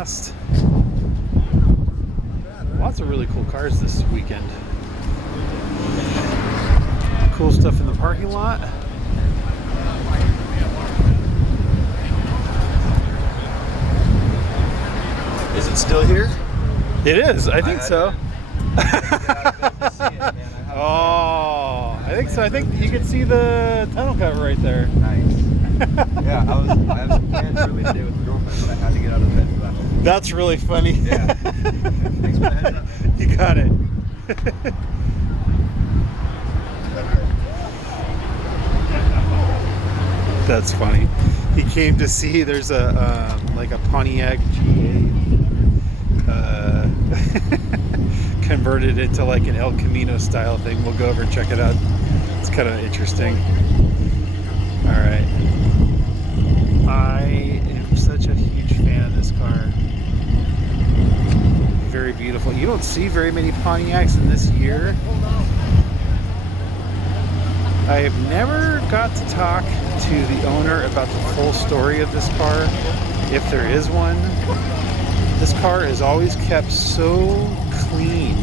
fast. Lots of really cool cars this weekend. Cool stuff in the parking lot. Is it still here? It is, I think so. Oh, I think so. I think you can see the tunnel cut right there. Nice. Yeah, I have some plans early today with the girlfriend, but I had to get out of bed for that one. That's really funny. Yeah. Thanks for the heads up. You got it. That's funny. He came to see. There's a like a Pontiac G8 converted into like an El Camino style thing. We'll go over and check it out. It's kind of interesting. All right. I am such a huge fan of this car. Very beautiful. You don't see very many Pontiacs in this year. I have never got to talk to the owner about the full story of this car, if there is one. This car is always kept so clean.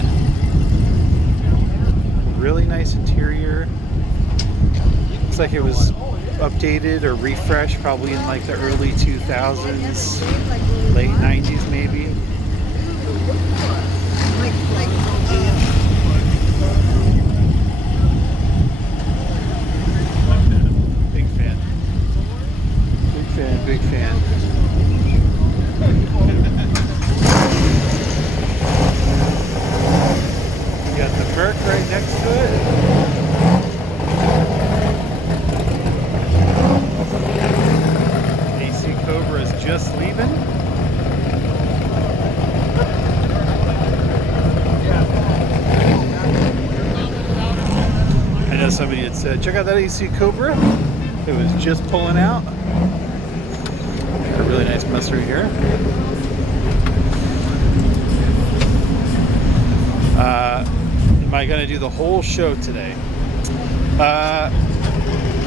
Really nice interior. Looks like it was updated or refreshed probably in like the early 2000s, late 90s maybe. Big fan. Big fan, big fan. You got the Merc right next to it. Cobra is just leaving. I know somebody had said, check out that AC Cobra. It was just pulling out. Got a really nice Mustang here. Am I going to do the whole show today?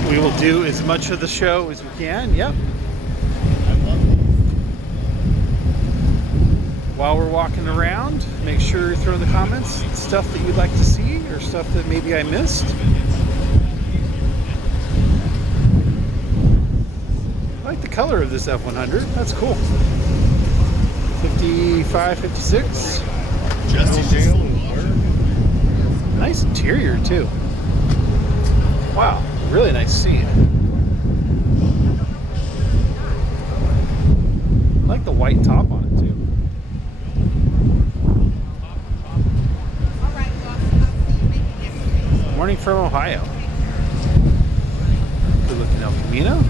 We will do as much of the show as we can. Yep. While we're walking around, make sure you throw in the comments stuff that you'd like to see or stuff that maybe I missed. I like the color of this F100. That's cool. 55, 56. Nice interior too. Wow, really nice seat. I like the white top on it too. Morning from Ohio. Good looking El Camino.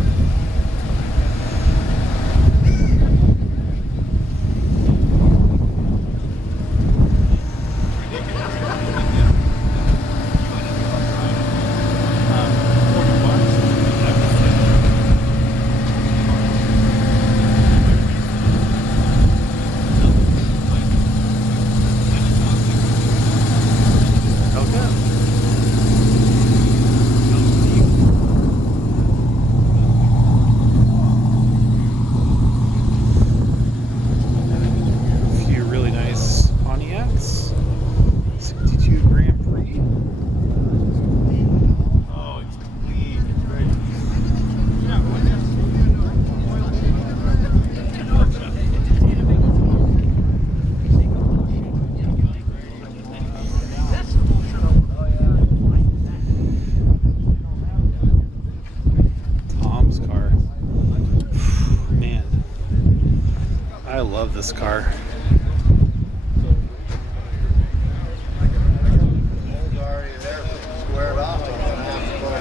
This car.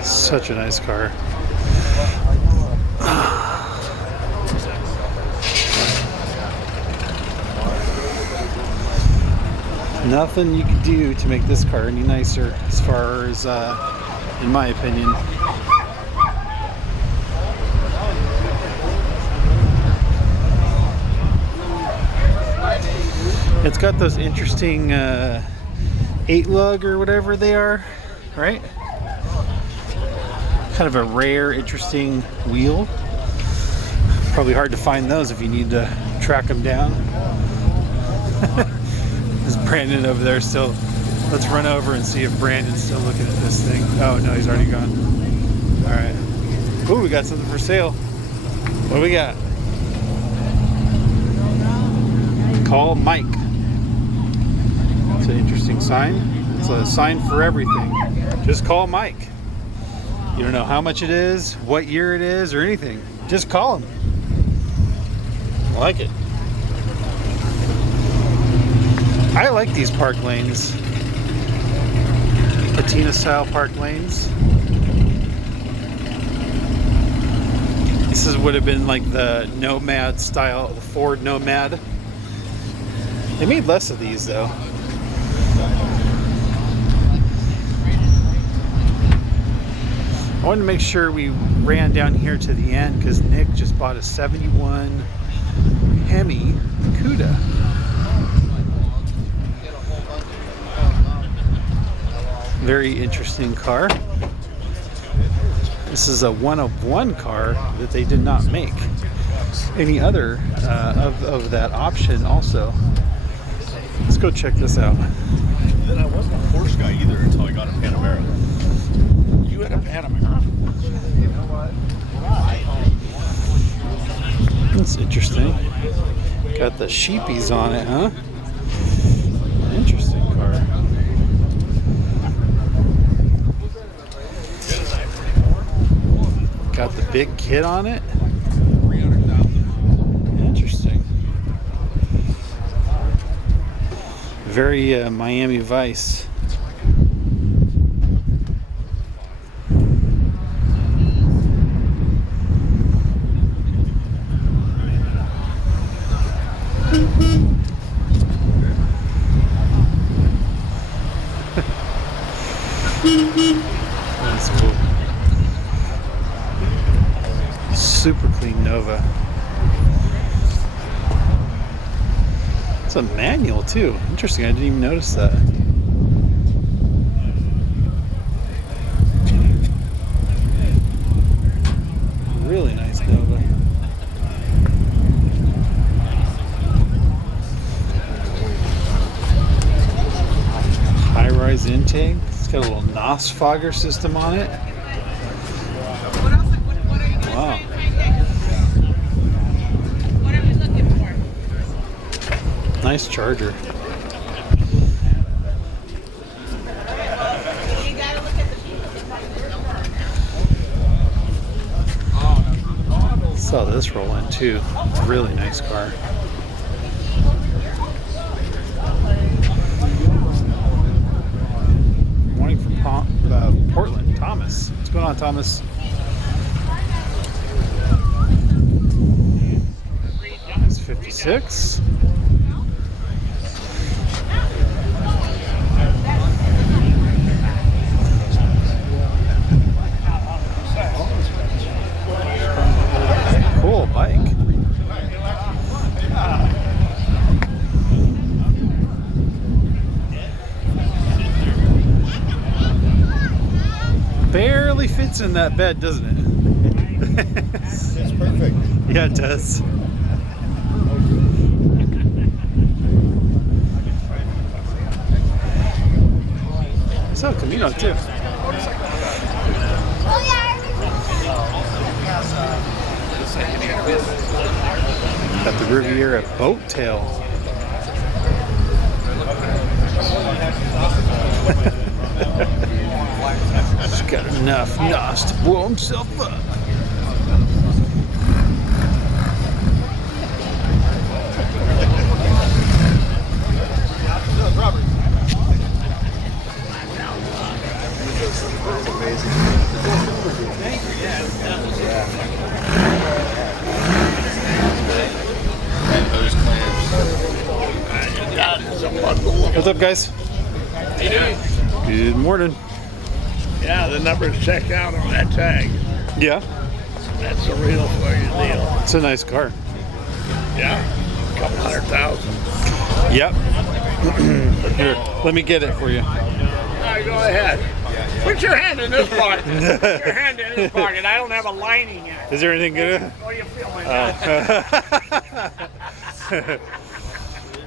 Such a nice car. Nothing you could do to make this car any nicer, as far as, in my opinion. It's got those interesting 8-lug or whatever they are, right? Kind of a rare, interesting wheel. Probably hard to find those if you need to track him down. Is Brandon over there still? Let's run over and see if Brandon's still looking at this thing. Oh no, he's already gone. All right. Ooh, we got something for sale. What do we got? Call Mike. It's an interesting sign. It's a sign for everything. Just call Mike. You don't know how much it is, what year it is, or anything. Just call him. I like it. I like these park lanes. Patina style park lanes. This would have been like the Nomad style, the Ford Nomad. They made less of these though. I wanted to make sure we ran down here to the end because Nick just bought a 71 Hemi Cuda. Very interesting car. This is a one-of-one car that they did not make any other of that option also. Let's go check this out. Then I wasn't a Porsche guy either until I got a Panamera. You had a Panamera? You know what? That's interesting. Got the sheepies on it, huh? Interesting car. Got the big kit on it. Interesting. Very Miami Vice. That's cool. Super clean Nova. It's a manual too. Interesting, I didn't even notice that. Really nice Nova. High-rise intake. It's got a little NOS fogger system on it. Wow. Nice charger. Saw this roll in too. Really nice car. Morning from Portland. Thomas. What's going on, Thomas? It's 56. Cool bike. Barely fits in that bed, doesn't it? It's perfect. Yeah, it does. So Camino too. Got the Riviera boat tail. He's got enough NOS to blow himself up. What's up, guys? How you doing? Good morning. Yeah, the number's checked out on that tag. Yeah, That's the real for you deal. it's a nice car. Yeah, a couple 100,000. Yep. Here, let me get it for you. All right, go ahead. Put your hand in this pocket. Put your hand in this pocket. I don't have a lining yet. Is there anything good? What are you feeling?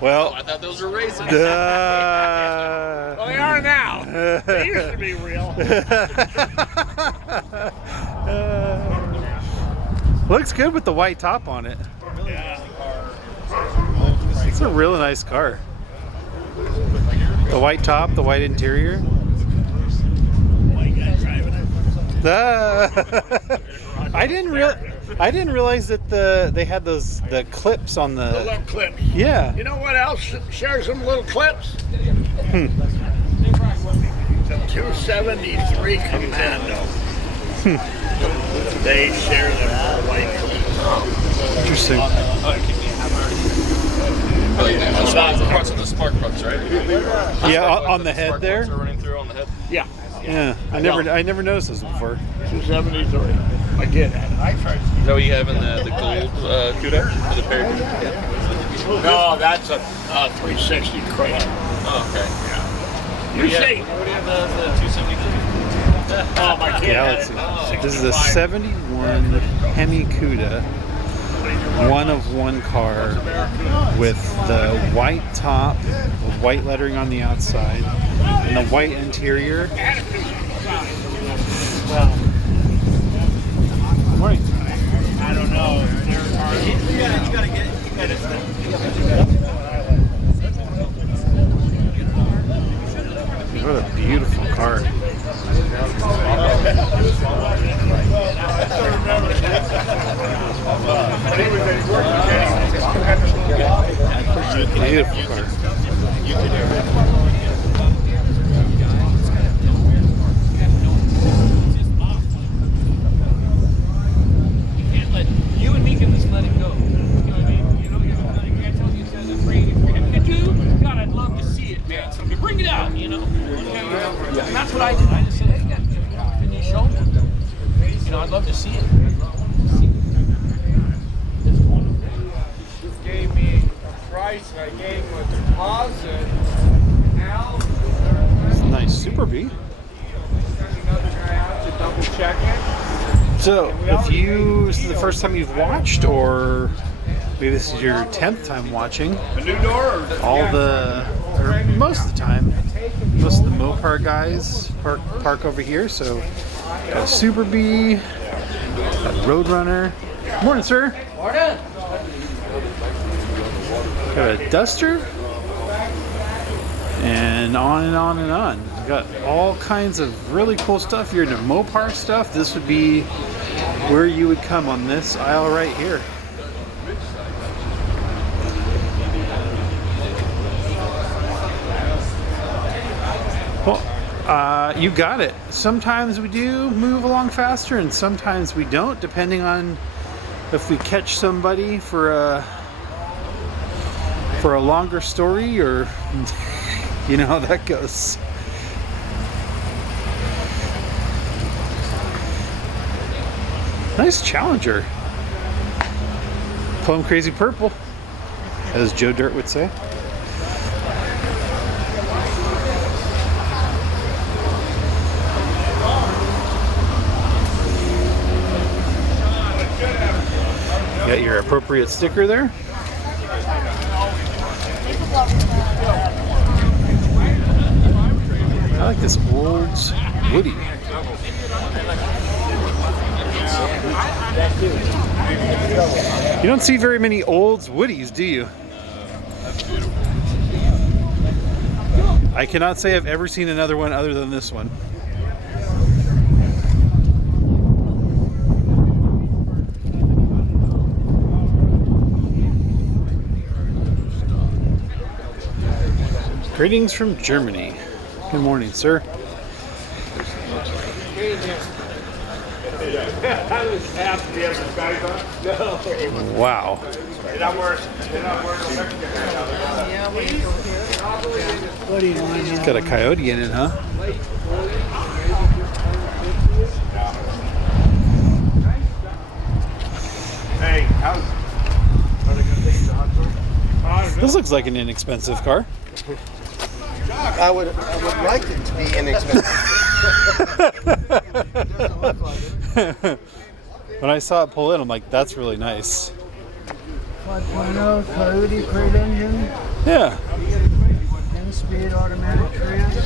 Well, I thought those were raisins. Well, they are now. They used to be real. Looks good with the white top on it. It's a really nice car. The white top, the white interior. White guy driving it. I didn't realize that they had the clips on The little clips. Yeah. You know what else shares some little clips? The 273 Commando. They share them white clips. Interesting. The parts of the spark plugs, right? Yeah, on the head Spark there. plugs are running through on the head. Yeah. Yeah, I never noticed those before. 273. I did that. I tried. Is that what you have in the gold Cuda? Or the Perry? No, that's a 360 crate. Oh, okay. You see? What do you have the 273? Oh, my kid had it. Galaxy. This is a 71 Hemi Cuda. One of one car with the white top, with white lettering on the outside, and the white interior. Morning. I don't know. What a beautiful car. Beautiful car. You and me can just let it go. You know what I mean? You know, you can't tell you guys afraid. If you do, God, I'd love to see it, man. So bring it out, you know. And that's what I did. I just said, hey, can you show me? You know, I'd love to see it. You gave me a price, and I gave him a deposit. Now, Nice Super B. another guy out to double check it. So, if this is the first time you've watched, or maybe this is your 10th time watching, A new door? Or most of the time, most of the Mopar guys park over here. So, got a Super B, got a Roadrunner. Morning, sir. Morning. Got a Duster, and on and on and on. We've got all kinds of really cool stuff. If you're into Mopar stuff, this would be where you would come on this aisle right here. Well, you got it. Sometimes we do move along faster, and sometimes we don't, depending on if we catch somebody for a longer story, or you know how that goes. Nice Challenger. Plum Crazy Purple, as Joe Dirt would say. Got your appropriate sticker there. I like this Olds Woody. You don't see very many Olds Woodies, do you? I cannot say I've ever seen another one other than this one. Greetings from Germany. Good morning, sir. Wow. It's got a coyote in it, huh? Hey, are they going to take you to hot dog? This looks like an inexpensive car. I would like it to be inexpensive. It doesn't look like it. When I saw it pull in, I'm like, that's really nice. 5.0 Coyote crate engine, Yeah. 10-speed automatic trans.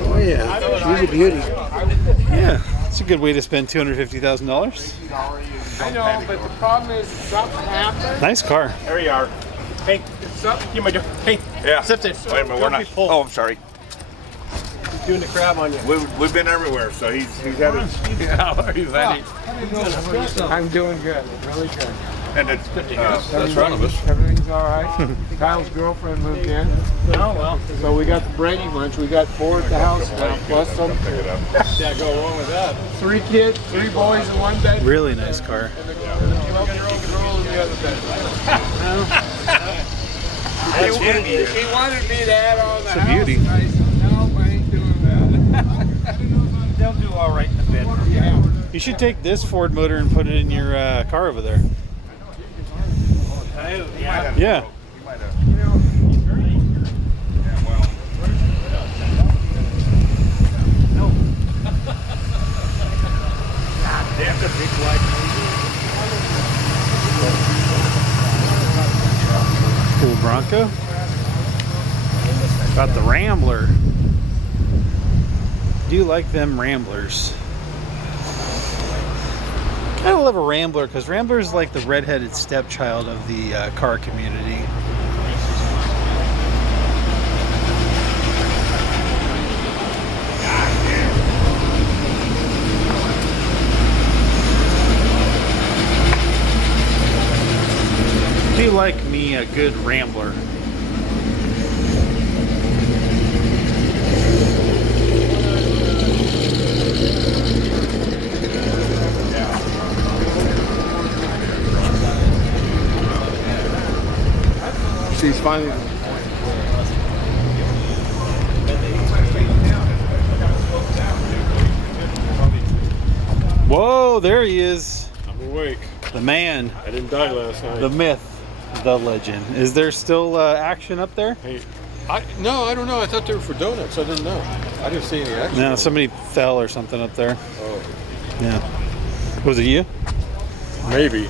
Oh yeah, she's a beauty. Yeah. It's a good way to spend $250,000. I know, but the problem is something happens. Nice car. There you are. Hey, you might do. Hey, yeah. Sit there. Wait a minute, we're not. Oh, I'm sorry. He's doing the crab on you. We've been everywhere, so he's had it. How are you, Benny? I'm doing good, really good. And it's in front of us. Everything's all right. Kyle's girlfriend moved in. Oh, well. So we got the Brady bunch. We got 4 at the house now, plus some. Yeah, go along with that. 3 kids, 3 boys in one bed. Really nice car. And the 12-year-old girl in the other bed. He wanted me to add on the It's a house. beauty. And I said, no, I ain't doing that. They'll do all right in the bed. Yeah. You should take this Ford motor and put it in your car over there. Yeah. Yeah. Cool Bronco. Got the Rambler. Do you like them Ramblers? I love a Rambler because Rambler is like the redheaded stepchild of the car community. Do you like me a good Rambler? She's finally. Whoa, there he is. I'm awake. The man, I didn't die last night. the myth, the legend. Is there still action up there? Hey, no, I don't know. I thought they were for donuts. I didn't know. I didn't see any action. No, somebody fell or something up there. Oh, Yeah. Was it you? maybe.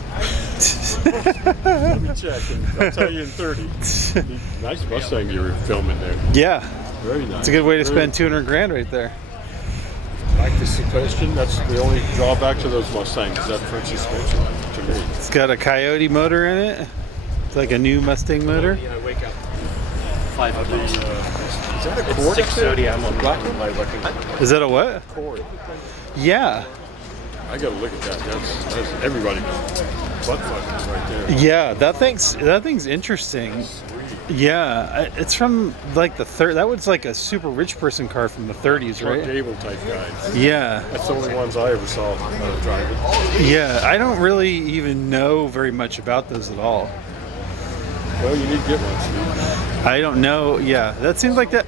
Let me check. I'll tell you in 30. Nice Mustang you were filming there. Yeah. Very nice. It's a good way to Very- spend 200 grand right there. Like the suspension. That's the only drawback to those Mustangs. Is that French suspension to me. It's got a Coyote motor in it. It's like a new Mustang motor. I wake up 5 o'clock. Is that a cord? 6:30. I'm on black and white working. Is that a what? Cord. Yeah. I gotta look at that. That's everybody butt fucking right there. Yeah, that thing's interesting. Yeah, it's from like the third. That was like a super rich person car from the 30s, Clark right? Gable type guys. Yeah, That's the only ones I ever saw driving. yeah. I don't really even know very much about those at all. Well, you need to get one, Steve. I don't know. Yeah, that seems like that.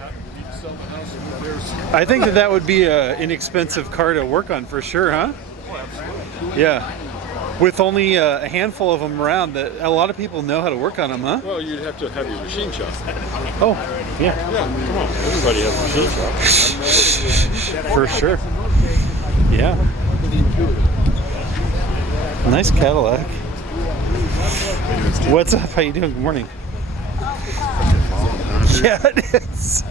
I think that would be an inexpensive car to work on for sure, huh? Yeah. With only a handful of them around, that a lot of people know how to work on them, huh? Well, you'd have to have your machine shop. Oh, yeah, Yeah, come on. Everybody has a machine shop. for sure. Yeah. Nice Cadillac. What's up? How you doing? Good morning. Yeah, it is.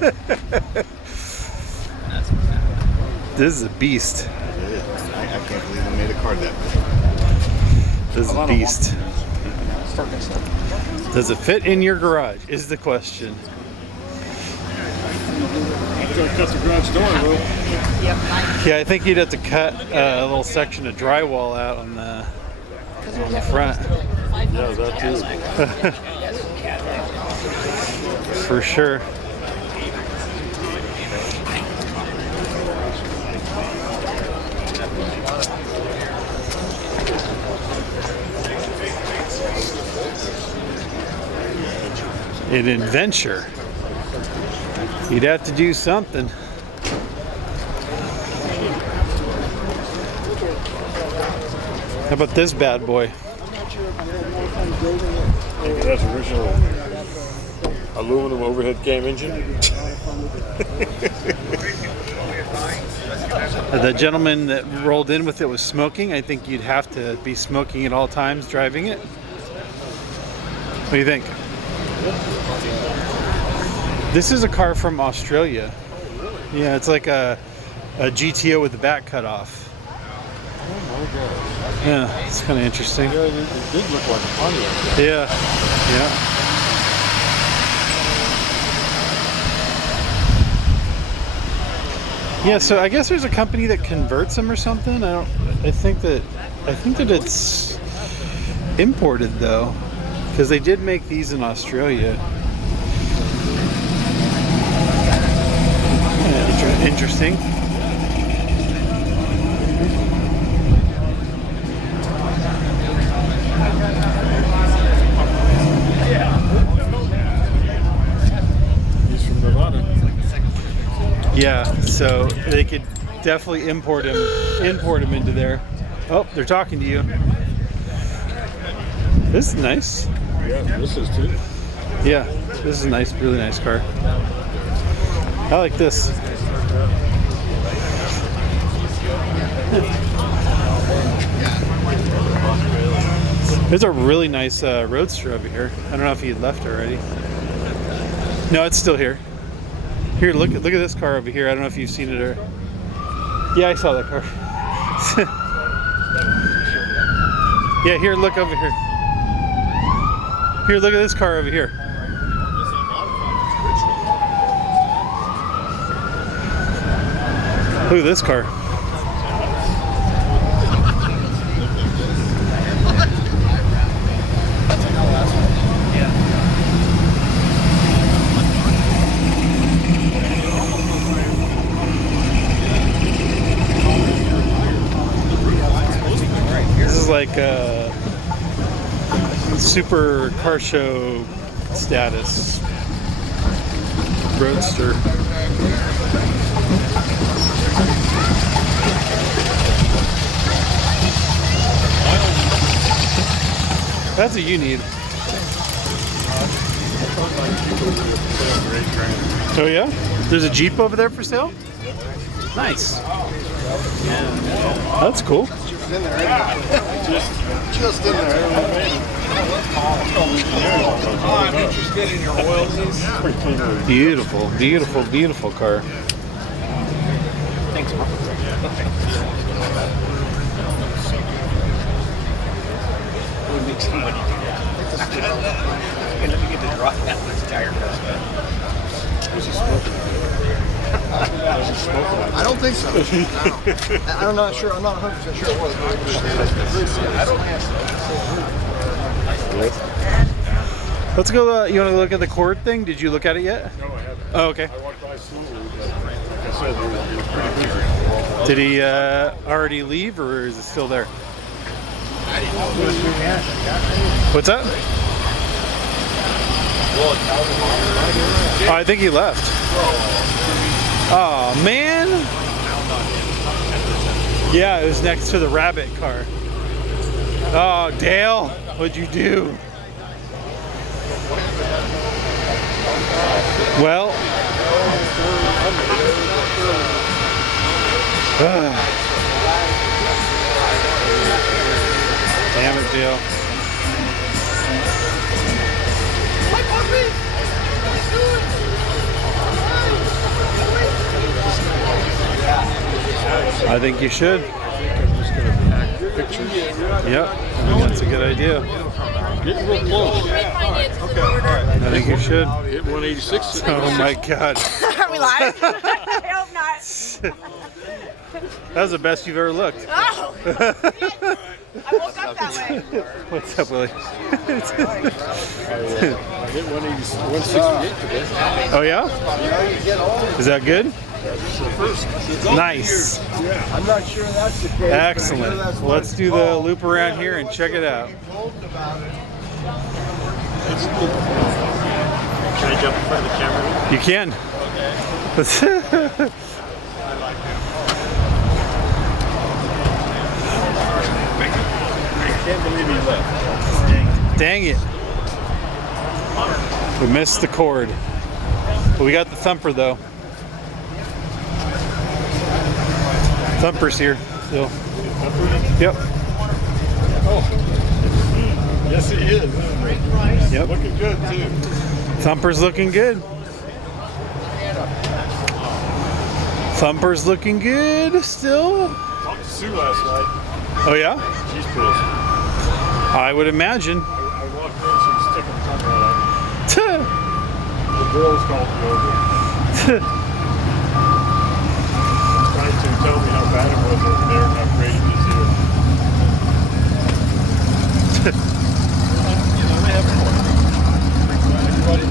This is a beast. I can't believe I made a card that big. This is a beast. Does it fit in your garage? Is the question. Cut the garage door, Will. Yeah, I think you'd have to cut a little section of drywall out on the front. Yeah, that too. For sure. An adventure. You'd have to do something. How about this bad boy? Maybe that's original aluminum overhead cam engine. The gentleman that rolled in with it was smoking. I think you'd have to be smoking at all times driving it. What do you think? This is a car from Australia. Yeah, it's like a GTO with the back cut off. Oh my god. Yeah, it's kind of interesting. Yeah, it did look like a Pontiac. Yeah, yeah. Yeah, so I guess there's a company that converts them or something. I think that it's imported though, because they did make these in Australia. Yeah, interesting. He's from Nevada. Yeah, so they could definitely import him into there. Oh, they're talking to you. This is nice. Yeah, this is too. Yeah, this is a nice, really nice car. I like this. There's a really nice Roadster over here. I don't know if he had left already. No, it's still here. Here, look at this car over here. I don't know if you've seen it or... Yeah, I saw that car. Yeah, here, look over here. Here, look at this car over here. Look at this car. This is like super car show status Roadster. That's what you need. Oh yeah? There's a Jeep over there for sale? Nice. That's cool. Just in there. I'm interested in your oilsies. Beautiful, beautiful, beautiful car. Thanks, Mark. Would make somebody do that. Let me get the drop down this tire. Was he smoking? Was he smoking? I don't think so. No. I'm not sure. I'm not 100% sure it was. I don't Let's go. You want to look at the cord thing? Did you look at it yet? No, I haven't. Oh, okay. I walked by slowly, but like I said, it was pretty busy. Did he already leave, or is it still there? What's that? Oh, I think he left. Oh man. Yeah, it was next to the rabbit car. Oh, Dale, what'd you do? Well. Damn it, Dale. I think you should. I'm just going to pack pictures. Yep, I think that's a good idea. Getting real close. I think you should. Hit 186. Oh my God. Are we live? I hope not. That was the best you've ever looked. Oh! I woke up that way. What's up, Willie? I hit 168 today. Oh yeah? Is that good? Nice. I'm not sure that's the case. Excellent. Let's do the loop around here and check it out. Can I jump in front of the camera? You can. I can't believe he left. Dang it. We missed the cord. But we got the thumper though. Thumper's here still. Yep. Yes, he is. Isn't he? Yep. Looking good too. Thumper's looking good. Thumper's looking good still. Talked to Sue last night. Oh yeah? She's pissed. I would imagine. I walked in, she was sticking her tongue right out. The girls called me over. Trying to tell me how bad it was over there and how great it is here. You know, they have a point. Everybody,